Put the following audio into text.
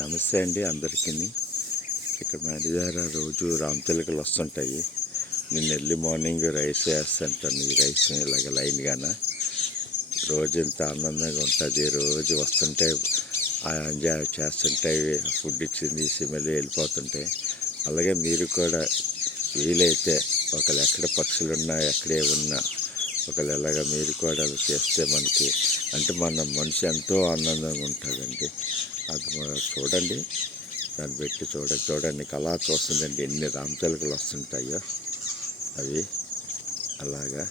నమస్తే అండి అందరికీ. ఇక్కడ మా ఇంటి దగ్గర రోజు రామచిలుకలు వస్తుంటాయి. నేను ఎర్లీ మార్నింగ్ రైస్ వేస్తుంటాను. ఈ రైస్ ఇలాగ లైన్గాన రోజు ఇంత ఆనందంగా ఉంటుంది. రోజు వస్తుంటే ఎంజాయ్ చేస్తుంటాయి, ఫుడ్ ఇచ్చింది సిమెల్ వెళ్ళిపోతుంటాయి. అలాగే మీరు కూడా వీలైతే ఒకళ్ళు ఎక్కడ పక్షులున్నా ఎక్కడే ఉన్నా ఒకళ్ళు ఎలాగ మీరు కూడా అలా చేస్తే మనకి అంటే మన మనసు ఎంతో ఆనందంగా ఉంటుందండి. అది చూడండి, దాన్ని పెట్టి చూడండి అలా చూస్తుందండి ఎన్ని రామచిలుకలు వస్తుంటాయో అవి అలాగా.